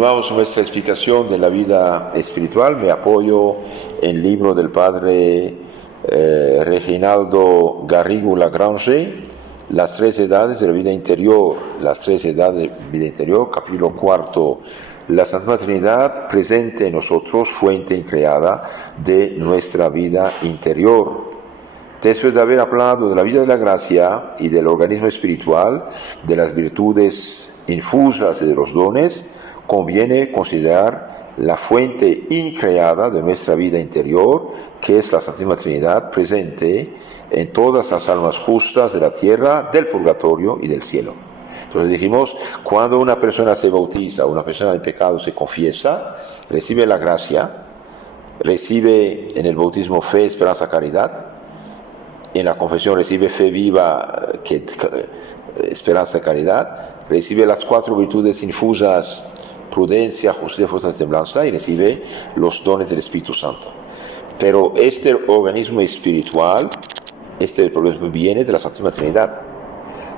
Continuamos nuestra explicación de la vida espiritual. Me apoyo en el libro del padre Reginaldo Garrigou-Lagrange, Las tres edades de la vida interior, capítulo 4. La Santísima Trinidad presente en nosotros, fuente increada de nuestra vida interior. Después de haber hablado de la vida de la gracia y del organismo espiritual, de las virtudes infusas y de los dones, conviene considerar la fuente increada de nuestra vida interior, que es la Santísima Trinidad, presente en todas las almas justas de la tierra, del purgatorio y del cielo. Entonces dijimos, cuando una persona se bautiza, una persona en pecado se confiesa, recibe la gracia, recibe en el bautismo fe, esperanza, caridad, en la confesión recibe fe viva, esperanza, caridad, recibe las 4 virtudes infusas, prudencia, justicia, fuerza y templanza, y recibe los dones del Espíritu Santo. Pero este organismo espiritual, viene de la Santísima Trinidad,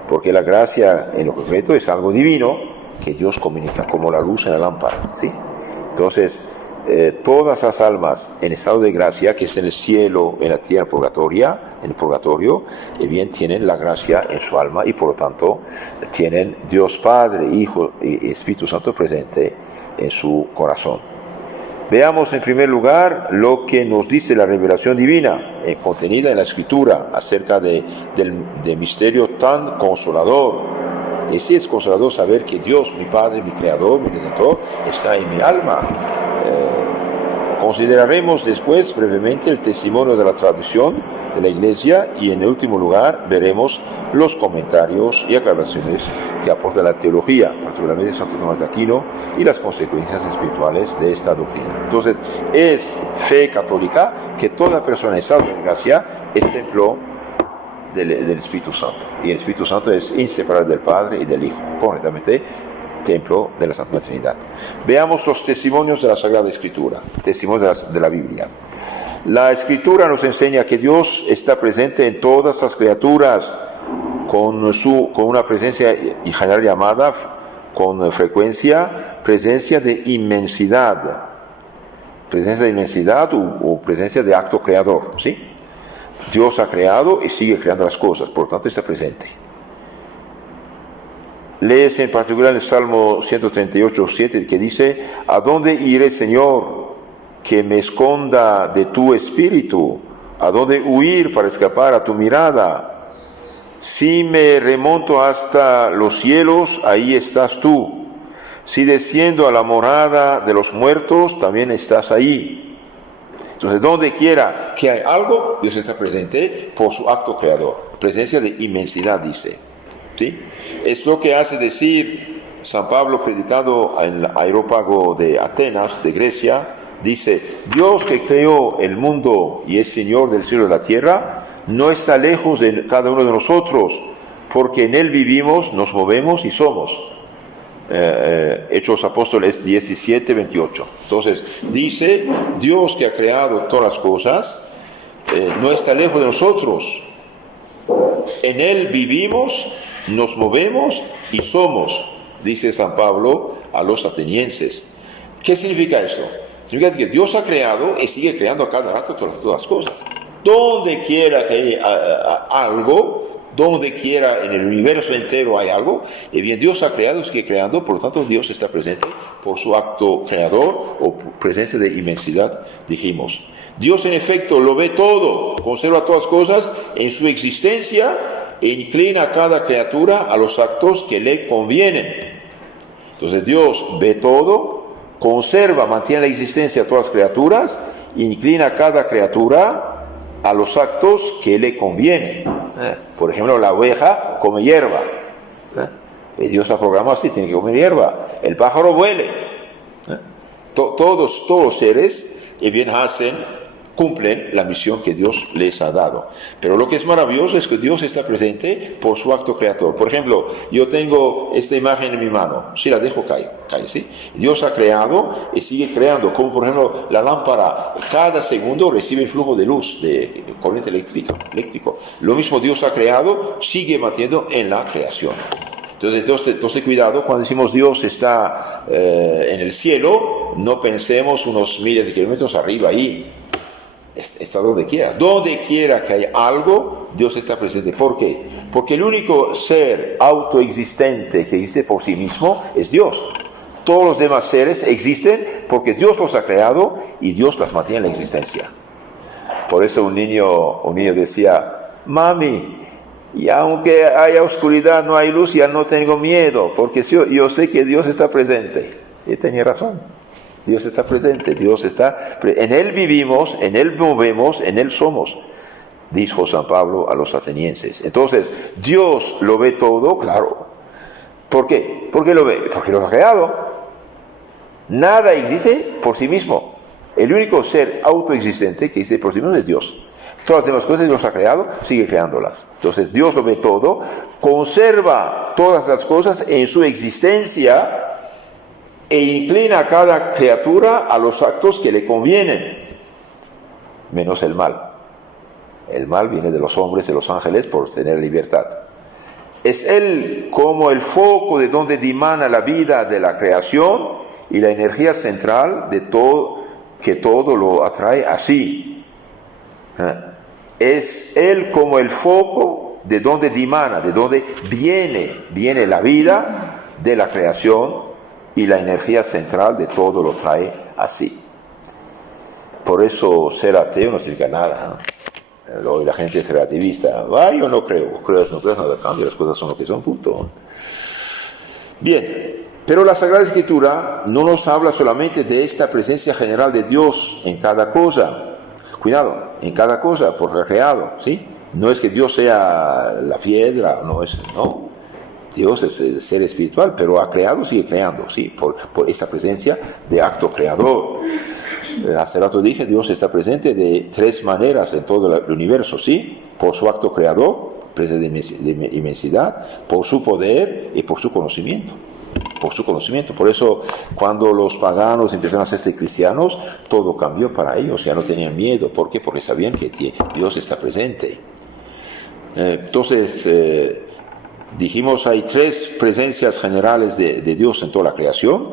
porque la gracia en lo concreto es algo divino que Dios comunica, como la luz en la lámpara, ¿sí? Entonces, todas las almas en estado de gracia, que es en el cielo, en la tierra en el purgatorio, bien tienen la gracia en su alma y por lo tanto tienen Dios Padre, Hijo y Espíritu Santo presente en su corazón. Veamos en primer lugar lo que nos dice la revelación divina contenida en la Escritura acerca del misterio tan consolador. Y sí es consolador saber que Dios, mi Padre, mi Creador, mi Redentor, está en mi alma. Consideraremos después brevemente el testimonio de la tradición de la Iglesia y en el último lugar veremos los comentarios y aclaraciones que aporta la teología, particularmente Santo Tomás de Aquino, y las consecuencias espirituales de esta doctrina. Entonces, es fe católica que toda persona en estado de gracia es templo del Espíritu Santo, y el Espíritu Santo es inseparable del Padre y del Hijo, concretamente templo de la Santísima Trinidad. Veamos los testimonios de la Sagrada Escritura, testimonios de la Biblia. La Escritura nos enseña que Dios está presente en todas las criaturas con una presencia en general llamada con frecuencia presencia de inmensidad o presencia de acto creador, ¿sí? Dios ha creado y sigue creando las cosas, por lo tanto está presente. Lees en particular el Salmo 138:7 que dice: ¿A dónde iré, Señor, que me esconda de tu espíritu? ¿A dónde huir para escapar a tu mirada? Si me remonto hasta los cielos, ahí estás tú. Si desciendo a la morada de los muertos, también estás ahí. Entonces, donde quiera que hay algo, Dios está presente por su acto creador. Presencia de inmensidad, dice. ¿Sí? Es lo que hace decir San Pablo, predicado en el Areópago de Atenas, de Grecia. Dice: Dios que creó el mundo y es Señor del cielo y de la tierra, no está lejos de cada uno de nosotros, porque en Él vivimos, nos movemos y somos. Hechos Apóstoles 17:28. Entonces, dice, Dios que ha creado todas las cosas, no está lejos de nosotros. En Él vivimos, nos movemos y somos, dice San Pablo a los atenienses. ¿Qué significa esto? Significa que Dios ha creado y sigue creando a cada rato todas las cosas. Donde quiera que haya algo, donde quiera en el universo entero hay algo, y bien Dios ha creado y sigue creando, por lo tanto Dios está presente por su acto creador o presencia de inmensidad, dijimos. Dios en efecto lo ve todo, conserva todas las cosas en su existencia e inclina a cada criatura a los actos que le convienen. Entonces Dios ve todo, conserva, mantiene la existencia de todas las criaturas, inclina a cada criatura a los actos que le convienen. Por ejemplo, la oveja come hierba. Y Dios ha programado así, tiene que comer hierba. El pájaro vuele. Todos los seres bien cumplen la misión que Dios les ha dado. Pero lo que es maravilloso es que Dios está presente por su acto creador. Por ejemplo, yo tengo esta imagen en mi mano. Si la dejo, cae, ¿sí? Dios ha creado y sigue creando. Como por ejemplo, la lámpara, cada segundo recibe el flujo de luz, de corriente eléctrico. Lo mismo Dios ha creado, sigue manteniendo en la creación. Entonces cuidado, cuando decimos Dios está en el cielo, no pensemos unos miles de kilómetros arriba, ahí. Está donde quiera. Donde quiera que haya algo, Dios está presente. ¿Por qué? Porque el único ser autoexistente que existe por sí mismo es Dios. Todos los demás seres existen porque Dios los ha creado y Dios los mantiene en la existencia. Por eso un niño decía, mami, y aunque haya oscuridad, no hay luz, ya no tengo miedo, porque yo sé que Dios está presente. Y tenía razón. Dios está presente, en Él vivimos, en Él movemos, en Él somos, dijo San Pablo a los atenienses. Entonces, Dios lo ve todo, claro. ¿Por qué? ¿Por qué lo ve? Porque lo ha creado. Nada existe por sí mismo. El único ser autoexistente que existe por sí mismo es Dios. Todas las demás cosas Dios ha creado, sigue creándolas. Entonces, Dios lo ve todo, conserva todas las cosas en su existencia e inclina a cada criatura a los actos que le convienen, menos el mal. El mal viene de los hombres, de los ángeles, por tener libertad. Es Él como el foco de donde dimana la vida de la creación y la energía central de todo, que todo lo atrae así. Es Él como el foco de donde dimana, de donde viene la vida de la creación y la energía central de todo lo trae así. Por eso ser ateo no significa nada, ¿no? Hoy la gente es relativista. Yo no creo. Creas, no creas, nada cambia. Las cosas son lo que son, punto. Bien, pero la Sagrada Escritura no nos habla solamente de esta presencia general de Dios en cada cosa. Cuidado, en cada cosa, porque ha creado, ¿sí? No es que Dios sea la piedra, no. Dios es el ser espiritual, pero ha creado, sigue creando, sí, por esa presencia de acto creador. Hace rato dije, Dios está presente de tres maneras en todo el universo, sí, por su acto creador, presencia de inmensidad, por su poder y por su conocimiento. Por eso, cuando los paganos empezaron a hacerse cristianos, todo cambió para ellos, ya no tenían miedo. ¿Por qué? Porque sabían que Dios está presente. Entonces, dijimos, hay tres presencias generales de Dios en toda la creación: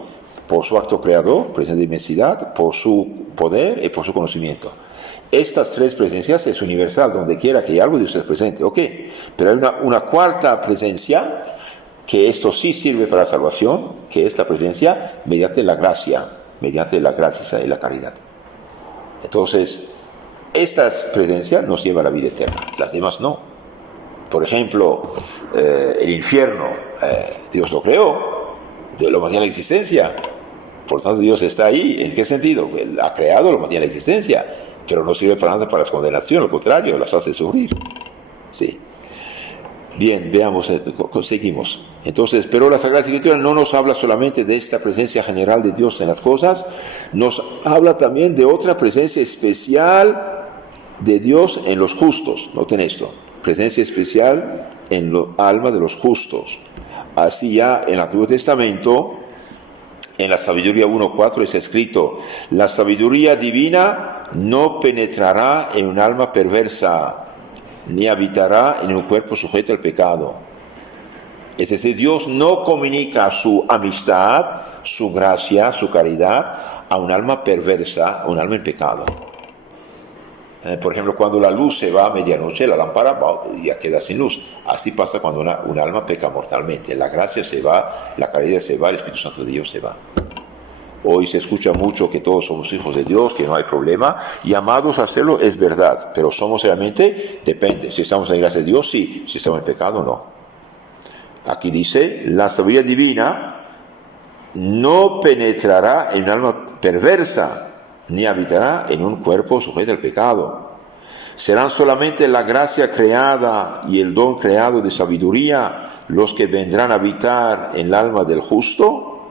por su acto creador, presencia de inmensidad, por su poder y por su conocimiento. Estas tres presencias es universal, donde quiera que haya algo, Dios es presente, ok. Pero hay una cuarta presencia, que esto sí sirve para la salvación, que es la presencia mediante la gracia y la caridad. Entonces, estas presencias nos llevan a la vida eterna, las demás no. Por ejemplo, el infierno, Dios lo creó, Dios lo mantiene en la existencia. Por tanto, Dios está ahí. ¿En qué sentido? Él ha creado, lo mantiene en la existencia, pero no sirve para nada para la condenación, al contrario, las hace sufrir. Sí. Bien, veamos, seguimos. Entonces, pero la Sagrada Escritura no nos habla solamente de esta presencia general de Dios en las cosas, nos habla también de otra presencia especial de Dios en los justos. Noten esto, presencia especial en el alma de los justos. Así ya en el Antiguo Testamento, en la Sabiduría 1.4 está escrito: la sabiduría divina no penetrará en un alma perversa, ni habitará en un cuerpo sujeto al pecado. Es decir, Dios no comunica su amistad, su gracia, su caridad a un alma perversa, a un alma en pecado. Por ejemplo, cuando la luz se va a medianoche, la lámpara ya queda sin luz. Así pasa cuando un alma peca mortalmente. La gracia se va, la caridad se va, el Espíritu Santo de Dios se va. Hoy se escucha mucho que todos somos hijos de Dios, que no hay problema. Llamados a hacerlo es verdad, pero somos realmente, depende. Si estamos en la gracia de Dios, sí. Si estamos en pecado, no. Aquí dice, la sabiduría divina no penetrará en un alma perversa, ni habitará en un cuerpo sujeto al pecado. Serán solamente la gracia creada y el don creado de sabiduría los que vendrán a habitar en el alma del justo.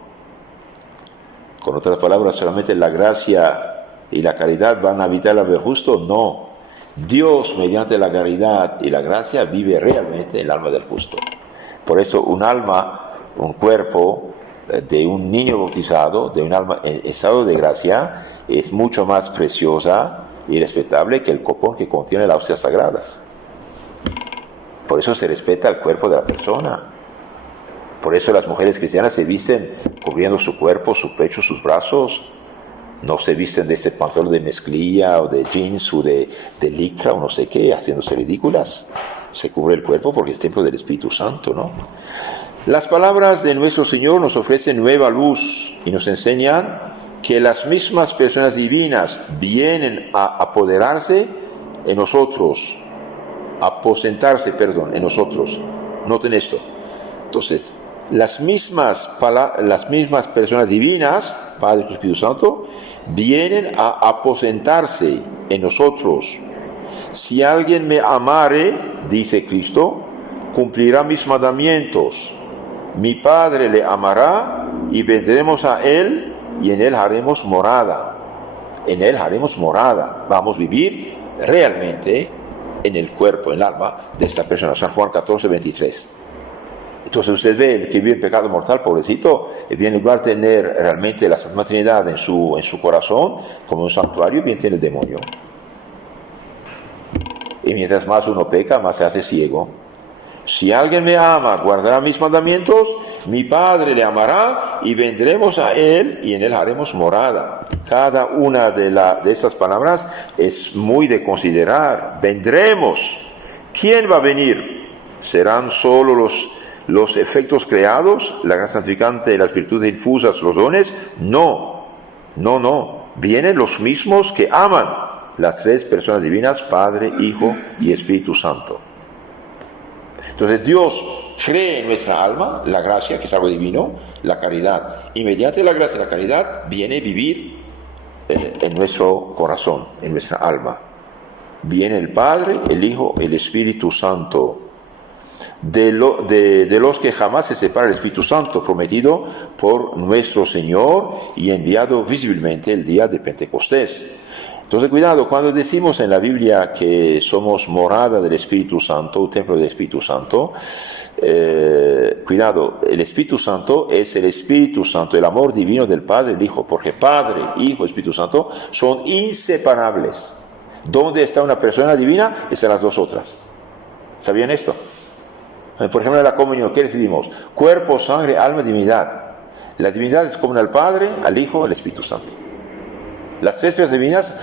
Con otras palabras, solamente la gracia y la caridad van a habitar el alma del justo. No. Dios, mediante la caridad y la gracia, vive realmente en el alma del justo. Por eso un alma, un cuerpo de un niño bautizado, de un alma en estado de gracia, es mucho más preciosa y respetable que el copón que contiene las hostias sagradas. Por eso se respeta el cuerpo de la persona. Por eso las mujeres cristianas se visten cubriendo su cuerpo, su pecho, sus brazos. No se visten de ese pantalón de mezclilla o de jeans o de licra o no sé qué, haciéndose ridículas. Se cubre el cuerpo porque es templo del Espíritu Santo, ¿no? Las palabras de nuestro Señor nos ofrecen nueva luz y nos enseñan que las mismas personas divinas vienen a apoderarse en nosotros, en nosotros. Noten esto. Entonces, las mismas personas divinas, Padre y Espíritu Santo, vienen a aposentarse en nosotros. Si alguien me amare, dice Cristo, cumplirá mis mandamientos. Mi Padre le amará y vendremos a Él y en Él haremos morada. En Él haremos morada. Vamos a vivir realmente en el cuerpo, en el alma de esta persona. San Juan 14, 23. Entonces usted ve el que vive en pecado mortal, pobrecito, bien en lugar de tener realmente la Santa Trinidad en su corazón, como un santuario, bien tiene el demonio. Y mientras más uno peca, más se hace ciego. Si alguien me ama, guardará mis mandamientos, mi Padre le amará y vendremos a Él y en Él haremos morada. Cada una de estas palabras es muy de considerar. Vendremos. ¿Quién va a venir? ¿Serán solo los efectos creados, la gracia santificante, las virtudes infusas, los dones? No. Vienen los mismos que aman, las tres personas divinas, Padre, Hijo y Espíritu Santo. Entonces Dios cree en nuestra alma la gracia, que es algo divino, la caridad. Y mediante la gracia y la caridad viene vivir en nuestro corazón, en nuestra alma. Viene el Padre, el Hijo, el Espíritu Santo. De los que jamás se separa el Espíritu Santo, prometido por nuestro Señor y enviado visiblemente el día de Pentecostés. Entonces, cuidado, cuando decimos en la Biblia que somos morada del Espíritu Santo, un templo del Espíritu Santo, cuidado, el Espíritu Santo es el Espíritu Santo, el amor divino del Padre y el Hijo, porque Padre, Hijo y Espíritu Santo son inseparables. ¿Dónde está una persona divina? Están las dos otras. ¿Sabían esto? Por ejemplo, en la comunión, ¿qué recibimos? Cuerpo, sangre, alma, divinidad. La divinidad es común al Padre, al Hijo, al Espíritu Santo. Las tres personas divinas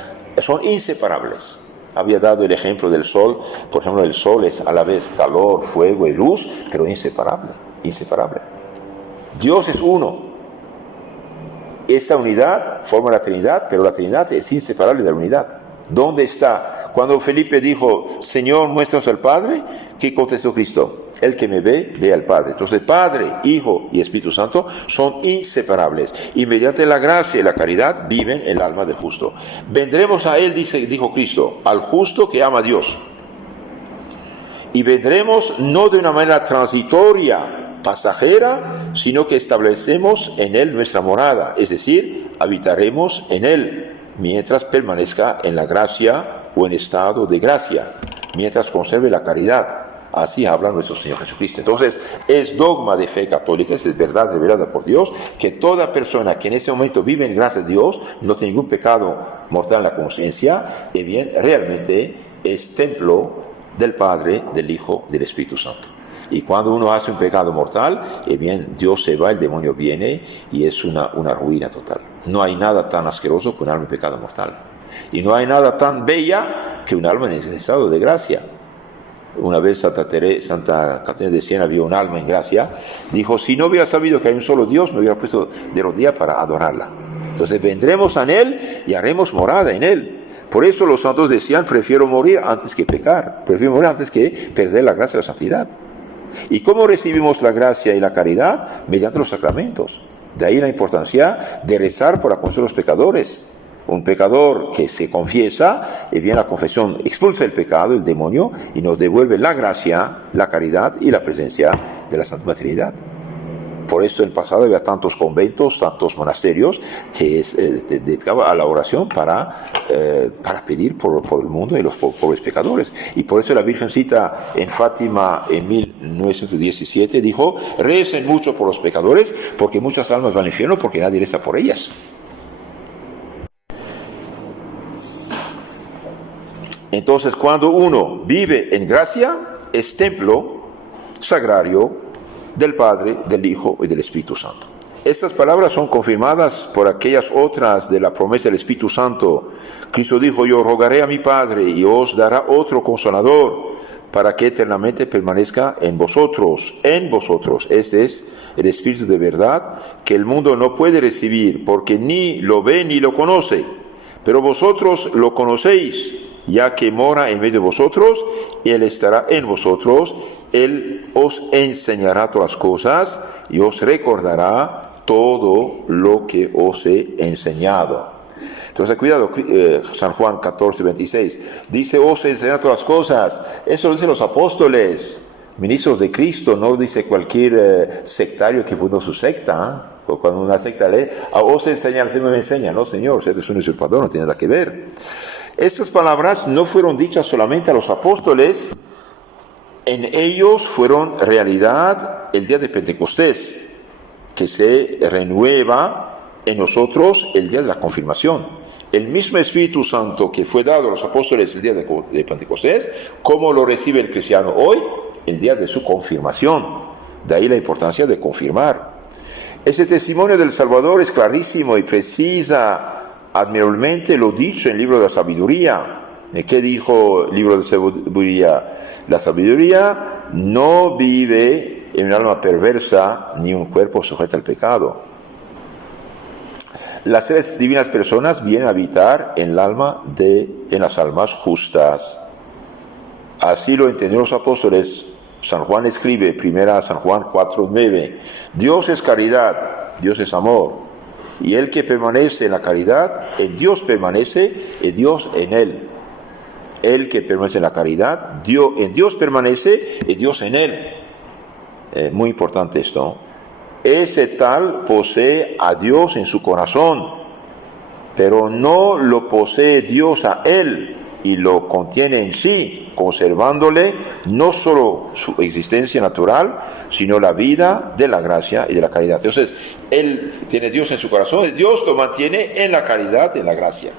son inseparables. Había dado el ejemplo del sol. Por ejemplo, el sol es a la vez calor, fuego y luz, pero inseparable. Dios es uno. Esta unidad forma la Trinidad, pero la Trinidad es inseparable de la unidad. ¿Dónde está? Cuando Felipe dijo, Señor, muéstranos al Padre, ¿qué contestó Cristo? El que me ve al Padre. Entonces, Padre, Hijo y Espíritu Santo son inseparables. Y mediante la gracia y la caridad viven el alma del justo. Vendremos a Él, dijo Cristo, al justo que ama a Dios. Y vendremos no de una manera transitoria, pasajera, sino que establecemos en Él nuestra morada. Es decir, habitaremos en Él, mientras permanezca en la gracia o en estado de gracia, mientras conserve la caridad. Así habla nuestro Señor Jesucristo. Entonces, es dogma de fe católica, es verdad revelada por Dios, que toda persona que en este momento vive en gracia de Dios, no tiene ningún pecado mortal en la conciencia, y bien, realmente es templo del Padre, del Hijo, del Espíritu Santo. Y cuando uno hace un pecado mortal, bien, Dios se va, el demonio viene, y es una ruina total. No hay nada tan asqueroso que un alma en pecado mortal. Y no hay nada tan bella que un alma en ese estado de gracia. Una vez Santa Catarina de Siena vio un alma en gracia, dijo, si no hubiera sabido que hay un solo Dios, me hubiera puesto de rodillas para adorarla. Entonces vendremos a Él y haremos morada en Él. Por eso los santos decían, prefiero morir antes que pecar, prefiero morir antes que perder la gracia y la santidad. ¿Y cómo recibimos la gracia y la caridad? Mediante los sacramentos. De ahí la importancia de rezar por la conversión de los pecadores. Un pecador que se confiesa, y bien la confesión expulsa el pecado, el demonio, y nos devuelve la gracia, la caridad y la presencia de la Santa Trinidad. Por esto en el pasado había tantos conventos, tantos monasterios que dedicaban a la oración para pedir por el mundo y los pobres pecadores. Y por eso la Virgencita en Fátima en 1917 dijo, recen mucho por los pecadores porque muchas almas van al infierno porque nadie reza por ellas. Entonces, cuando uno vive en gracia, es templo sagrario del Padre, del Hijo y del Espíritu Santo. Estas palabras son confirmadas por aquellas otras de la promesa del Espíritu Santo. Cristo dijo: yo rogaré a mi Padre y os dará otro Consolador, para que eternamente permanezca en vosotros. En vosotros. Este es el Espíritu de verdad, que el mundo no puede recibir, porque ni lo ve ni lo conoce. Pero vosotros lo conocéis, ya que mora en medio de vosotros, y Él estará en vosotros. Él os enseñará todas las cosas y os recordará todo lo que os he enseñado. Entonces, cuidado, San Juan 14, 26, dice: os enseñará todas las cosas. Eso lo dicen los apóstoles, ministros de Cristo, no dice cualquier sectario que fundó su secta. O cuando una secta lee: os enseñará, me enseña. No, Señor, usted es un usurpador, no tiene nada que ver. Estas palabras no fueron dichas solamente a los apóstoles, en ellos fueron realidad el día de Pentecostés, que se renueva en nosotros el día de la confirmación. El mismo Espíritu Santo que fue dado a los apóstoles el día de Pentecostés, ¿cómo lo recibe el cristiano hoy? El día de su confirmación. De ahí la importancia de confirmar. Ese testimonio del Salvador es clarísimo y precisa admirablemente lo dicho en el libro de la sabiduría. ¿Qué dijo el libro de la sabiduría? La sabiduría no vive en un alma perversa ni un cuerpo sujeto al pecado. Las tres divinas personas vienen a habitar en las almas justas. Así lo entendieron los apóstoles. San Juan escribe, primera San Juan 4:9, Dios es caridad, Dios es amor, y el que permanece en la caridad, en Dios permanece, y Dios en él. El que permanece en la caridad, en Dios permanece, y Dios en él. Muy importante esto. Ese tal posee a Dios en su corazón, pero no lo posee Dios a él, y lo contiene en sí, conservándole no solo su existencia natural, sino la vida de la gracia y de la caridad. Entonces, él tiene Dios en su corazón, y Dios lo mantiene en la caridad, en la gracia.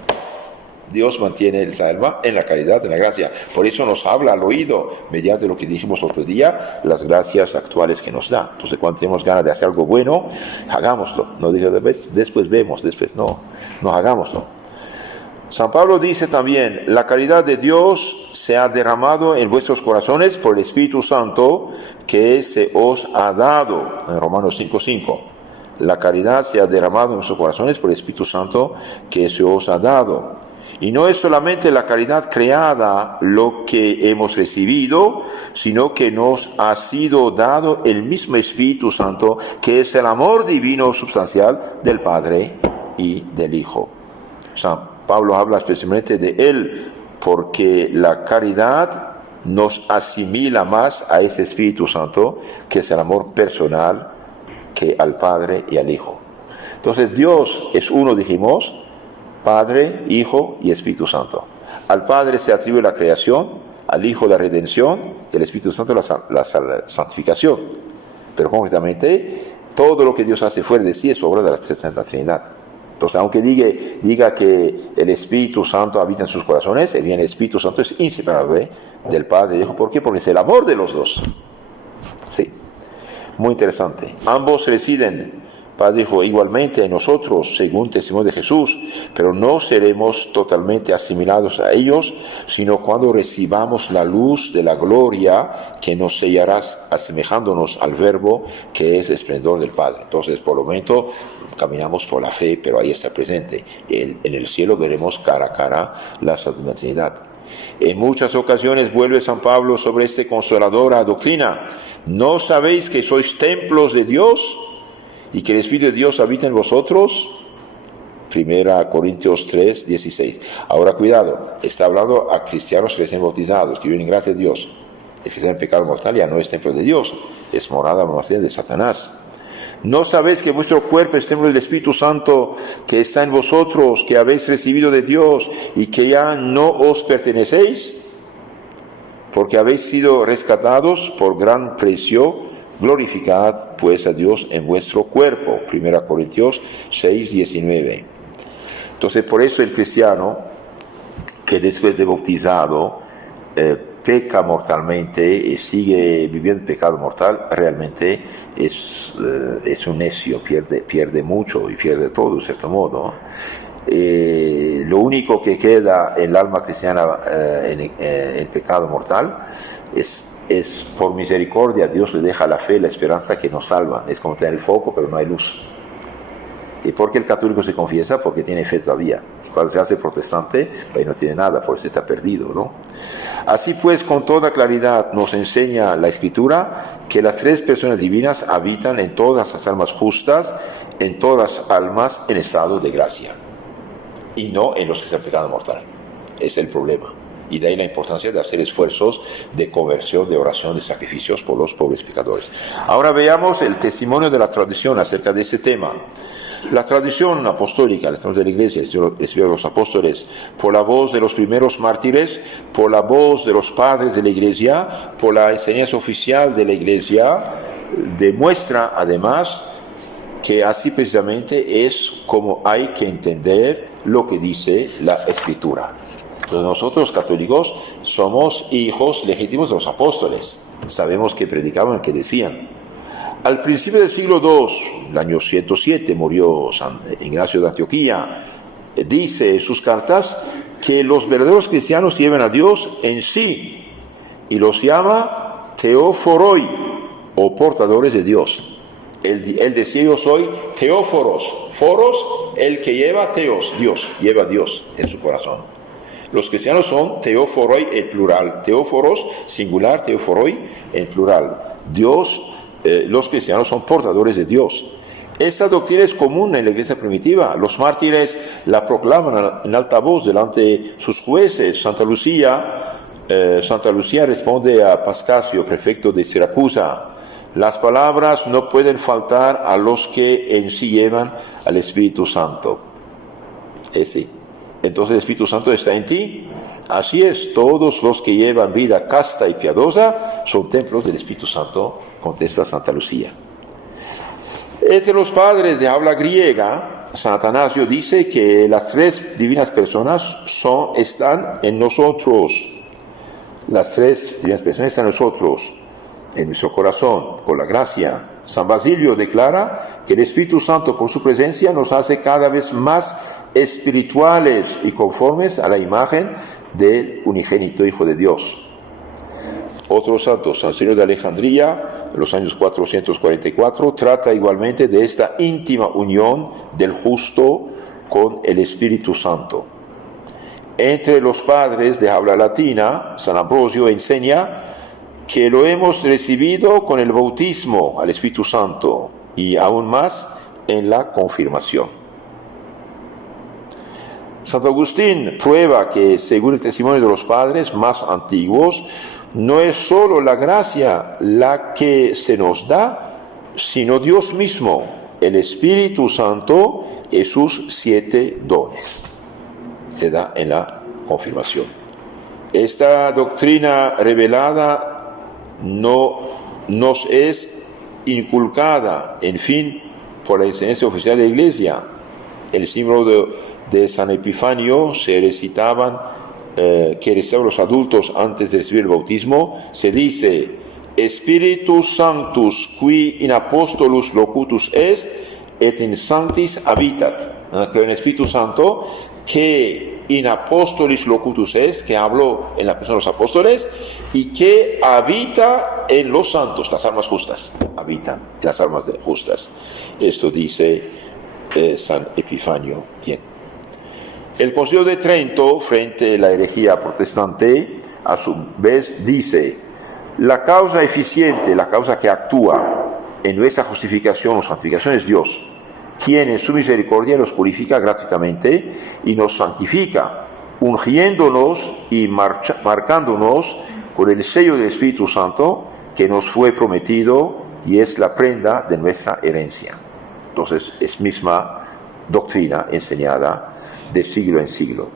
Dios mantiene el alma en la caridad, en la gracia. Por eso nos habla al oído, mediante lo que dijimos otro día, las gracias actuales que nos da. Entonces, cuando tenemos ganas de hacer algo bueno, hagámoslo. No diga después vemos, después no hagámoslo. San Pablo dice también: la caridad de Dios se ha derramado en vuestros corazones por el Espíritu Santo que se os ha dado. En Romanos 5:5. La caridad se ha derramado en vuestros corazones por el Espíritu Santo que se os ha dado. Y no es solamente la caridad creada lo que hemos recibido, sino que nos ha sido dado el mismo Espíritu Santo, que es el amor divino sustancial del Padre y del Hijo. San Pablo habla especialmente de él, porque la caridad nos asimila más a ese Espíritu Santo, que es el amor personal, que al Padre y al Hijo. Entonces, Dios es uno, dijimos, Padre, Hijo y Espíritu Santo. Al Padre se atribuye la creación, al Hijo la redención, y al Espíritu Santo la santificación. Pero concretamente, todo lo que Dios hace fuera de sí es obra de la Santa Trinidad. Entonces, aunque diga que el Espíritu Santo habita en sus corazones, el Espíritu Santo es inseparable del Padre y Hijo. ¿Por qué? Porque es el amor de los dos. Sí, muy interesante. Ambos residen, Padre y Hijo, igualmente en nosotros, según testimonio de Jesús, pero no seremos totalmente asimilados a ellos, sino cuando recibamos la luz de la gloria que nos sellará, asemejándonos al Verbo que es esplendor del Padre. Entonces, por lo momento, caminamos por la fe, pero ahí está presente. En el cielo veremos cara a cara la Santa Trinidad. En muchas ocasiones vuelve San Pablo sobre esta consoladora doctrina. ¿No sabéis que sois templos de Dios y que el Espíritu de Dios habita en vosotros? 1 Corintios 3, 16. Ahora cuidado, está hablando a cristianos que recién bautizados, que viven en gracia de Dios. El que está en pecado mortal ya no es templo de Dios, es morada más bien de Satanás. ¿No sabéis que vuestro cuerpo es templo del Espíritu Santo que está en vosotros, que habéis recibido de Dios y que ya no os pertenecéis? Porque habéis sido rescatados por gran precio. Glorificad pues a Dios en vuestro cuerpo. 1 Corintios 6, 19. Entonces, por eso el cristiano que después de bautizado peca mortalmente y sigue viviendo pecado mortal, realmente es un necio, pierde mucho y pierde todo, de cierto modo. Lo único que queda en el alma cristiana en el pecado mortal es por misericordia, Dios le deja la fe, la esperanza que nos salvan. Es como tener el foco, pero no hay luz. ¿Y por qué el católico se confiesa? Porque tiene fe todavía. Y cuando se hace protestante, ahí no tiene nada, por eso está perdido, ¿no? Así pues, con toda claridad nos enseña la Escritura que las tres personas divinas habitan en todas las almas justas, en todas las almas en estado de gracia, y no en los que están en pecado mortal. Ese es el problema. Y de ahí la importancia de hacer esfuerzos de conversión, de oración, de sacrificios por los pobres pecadores. Ahora veamos el testimonio de la tradición acerca de este tema. La tradición apostólica, la tradición de la Iglesia, el Evangelio de los apóstoles, por la voz de los primeros mártires, por la voz de los padres de la Iglesia, por la enseñanza oficial de la Iglesia, demuestra además que así precisamente es como hay que entender lo que dice la Escritura. Entonces nosotros católicos somos hijos legítimos de los apóstoles. Sabemos que predicaban, que decían. Al principio del siglo II, el año 107, murió San Ignacio de Antioquía. Dice en sus cartas que los verdaderos cristianos llevan a Dios en sí y los llama teóforoi, o portadores de Dios. Él decía: yo soy teóforos. Foros, el que lleva teos, Dios, lleva a Dios en su corazón. Los cristianos son teóforoi en plural, teóforos singular, teóforoi en plural. Dios, los cristianos son portadores de Dios. Esta doctrina es común en la iglesia primitiva. Los mártires la proclaman en alta voz delante de sus jueces. Santa Lucía responde a Pascasio, prefecto de Siracusa: las palabras no pueden faltar a los que en sí llevan al Espíritu Santo. Sí. Entonces el Espíritu Santo está en ti. Así es, todos los que llevan vida casta y piadosa son templos del Espíritu Santo, contesta Santa Lucía. Entre los padres de habla griega, San Atanasio dice que las tres divinas personas están en nosotros. Las tres divinas personas están en nosotros, en nuestro corazón, con la gracia. San Basilio declara que el Espíritu Santo, por su presencia, nos hace cada vez más espirituales y conformes a la imagen del unigénito Hijo de Dios. Otro santo, San Cirio de Alejandría, en los años 444, trata igualmente de esta íntima unión del justo con el Espíritu Santo. Entre los padres de habla latina, San Ambrosio enseña que lo hemos recibido con el bautismo al Espíritu Santo y aún más en la confirmación. Santo Agustín prueba que, según el testimonio de los padres más antiguos, no es solo la gracia la que se nos da, sino Dios mismo, el Espíritu Santo y sus 7 dones. Se da en la confirmación. Esta doctrina revelada no nos es inculcada, en fin, por la enseñanza oficial de la Iglesia. El símbolo de San Epifanio que recitaban los adultos antes de recibir el bautismo, se dice: Spiritus Sanctus qui in apostolus locutus est et in sanctis habitat. Creo en el Espíritu Santo que in apostolis locutus est, que habló en la persona de los apóstoles y que habita en los santos, las almas justas. Habita en las almas justas. Esto dice San Epifanio. Bien. El Concilio de Trento, frente a la herejía protestante, a su vez dice: la causa eficiente, la causa que actúa en nuestra justificación o santificación es Dios, quien en su misericordia nos purifica gratuitamente y nos santifica, ungiéndonos y marcándonos con el sello del Espíritu Santo que nos fue prometido y es la prenda de nuestra herencia. Entonces es misma doctrina enseñada de siglo en siglo.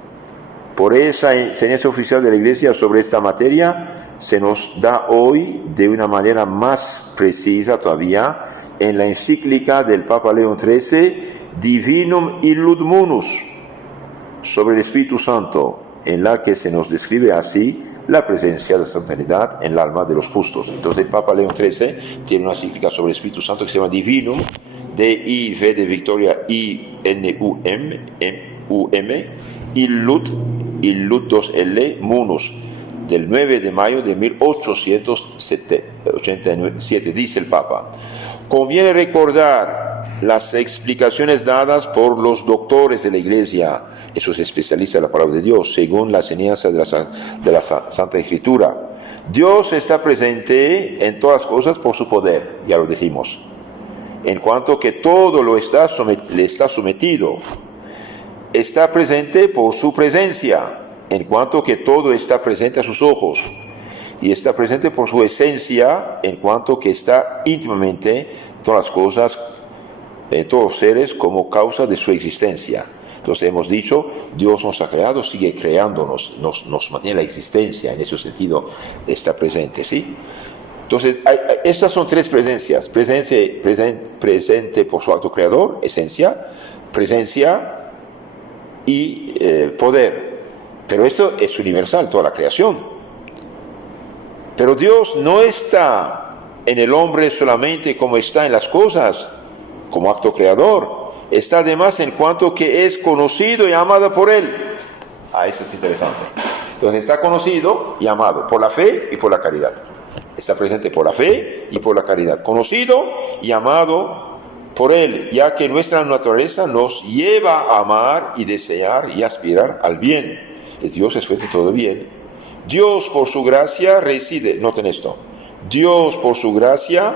Por esa enseñanza oficial de la Iglesia sobre esta materia se nos da hoy de una manera más precisa todavía en la encíclica del Papa León XIII, Divinum Illud Munus, sobre el Espíritu Santo, en la que se nos describe así la presencia de la Santa Trinidad en el alma de los justos. Entonces el Papa León XIII tiene una encíclica sobre el Espíritu Santo que se llama Divinum, D-I-V de Victoria, I-N-U-M, Illud 2L, Munus, del 9 de mayo de 1887, dice el Papa. Conviene recordar las explicaciones dadas por los doctores de la Iglesia, esos especialistas en la palabra de Dios, según la enseñanza de la Santa Escritura. Dios está presente en todas las cosas por su poder, ya lo dijimos, en cuanto que todo le está sometido. Está presente por su presencia, en cuanto que todo está presente a sus ojos, y está presente por su esencia, en cuanto que está íntimamente todas las cosas, todos los seres, como causa de su existencia. Entonces hemos dicho, Dios nos ha creado, sigue creándonos, nos mantiene la existencia, en ese sentido está presente, ¿sí? Entonces, estas son tres presencias: presente por su acto creador, esencia, presencia y poder. Pero esto es universal, toda la creación. Pero Dios no está en el hombre solamente como está en las cosas, como acto creador. Está además en cuanto que es conocido y amado por Él. Eso es interesante. Entonces está conocido y amado por la fe y por la caridad. Está presente por la fe y por la caridad. Conocido y amado por Él, ya que nuestra naturaleza nos lleva a amar y desear y aspirar al bien. Dios es fuente de todo bien. Dios por su gracia reside, noten esto, Dios por su gracia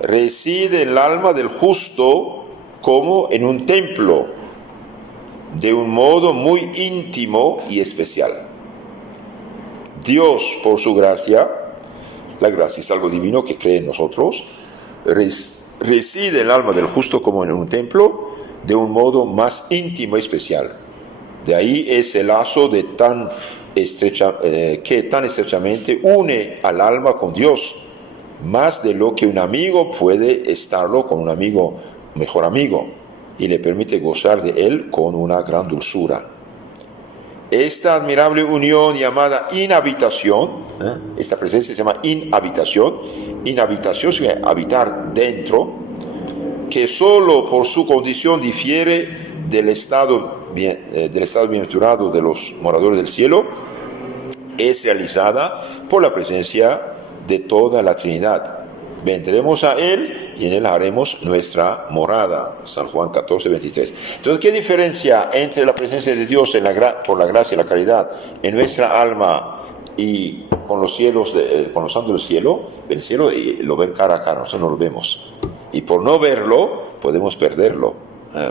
reside en el alma del justo como en un templo, de un modo muy íntimo y especial. Dios por su gracia, la gracia es algo divino que cree en nosotros, reside en el alma del justo como en un templo, de un modo más íntimo y especial. De ahí ese lazo que tan estrechamente une al alma con Dios, más de lo que un amigo puede estarlo con un amigo, mejor amigo, y le permite gozar de él con una gran dulzura. Esta admirable unión llamada inhabitación, esta presencia se llama inhabitación significa habitar dentro, que solo por su condición difiere del estado bienaventurado de los moradores del cielo, es realizada por la presencia de toda la Trinidad. Vendremos a Él y en Él haremos nuestra morada. San Juan 14, 23. Entonces, ¿qué diferencia entre la presencia de Dios por la gracia y la caridad en nuestra alma y con los cielos, con los santos del cielo? El cielo lo ven cara a cara, nosotros no lo vemos. Y por no verlo, podemos perderlo.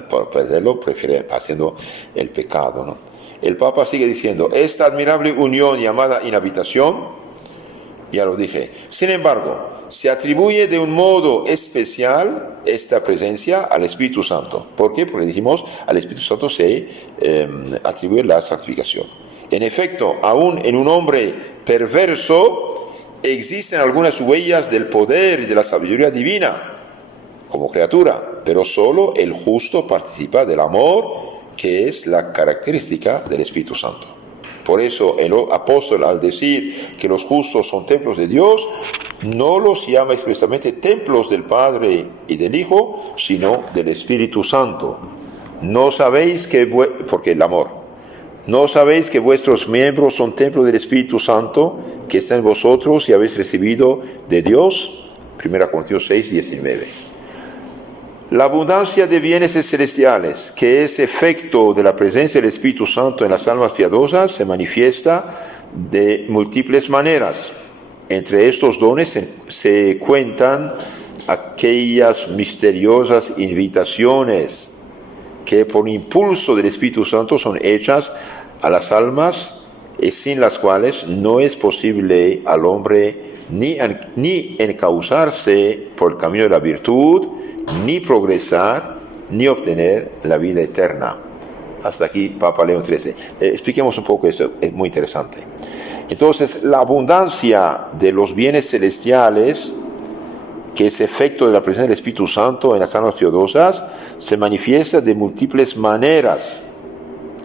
Por perderlo, prefiere haciendo el pecado, ¿no? El Papa sigue diciendo, esta admirable unión llamada inhabitación, ya lo dije, sin embargo, se atribuye de un modo especial esta presencia al Espíritu Santo. ¿Por qué? Porque dijimos, al Espíritu Santo se atribuye la santificación. En efecto, aún en un hombre perverso existen algunas huellas del poder y de la sabiduría divina como criatura, pero solo el justo participa del amor, que es la característica del Espíritu Santo. Por eso el apóstol, al decir que los justos son templos de Dios, no los llama expresamente templos del Padre y del Hijo, sino del Espíritu Santo. No sabéis que, porque el amor, no sabéis que vuestros miembros son templos del Espíritu Santo, que está en vosotros y habéis recibido de Dios. 1 Corintios 6, 19. La abundancia de bienes celestiales, que es efecto de la presencia del Espíritu Santo en las almas piadosas, se manifiesta de múltiples maneras. Entre estos dones se cuentan aquellas misteriosas invitaciones que por impulso del Espíritu Santo son hechas a las almas y sin las cuales no es posible al hombre ni encauzarse por el camino de la virtud, ni progresar, ni obtener la vida eterna. Hasta aquí Papa León XIII. Expliquemos un poco eso, es muy interesante. Entonces, la abundancia de los bienes celestiales, que es efecto de la presencia del Espíritu Santo en las almas piadosas, se manifiesta de múltiples maneras.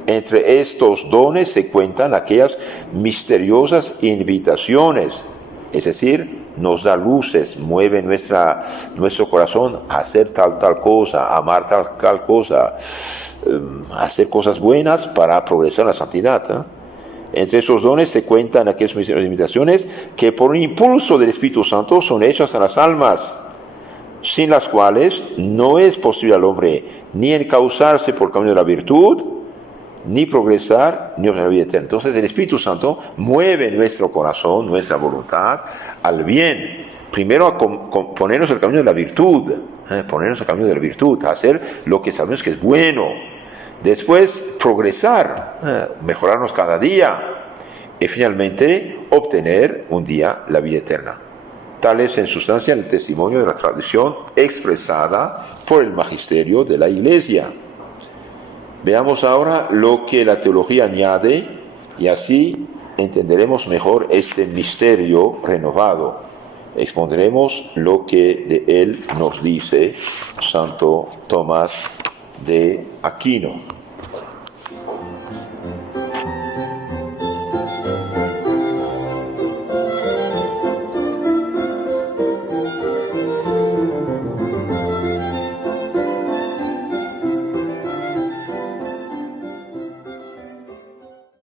Entre estos dones se cuentan aquellas misteriosas invitaciones, es decir, nos da luces, mueve nuestro corazón a hacer tal cosa, a amar tal cosa, a hacer cosas buenas para progresar en la santidad. Entre esos dones se cuentan aquellas invitaciones que por un impulso del Espíritu Santo son hechas a las almas, sin las cuales no es posible al hombre ni encauzarse por el camino de la virtud, ni progresar, ni obtener la vida eterna. Entonces el Espíritu Santo mueve nuestro corazón, nuestra voluntad al bien. Primero a ponernos el camino de la virtud, a hacer lo que sabemos que es bueno. Después progresar, mejorarnos cada día. Y finalmente obtener un día la vida eterna. Tal es en sustancia el testimonio de la tradición expresada por el magisterio de la Iglesia. Veamos ahora lo que la teología añade y así entenderemos mejor este misterio renovado. Expondremos lo que de él nos dice Santo Tomás de Aquino.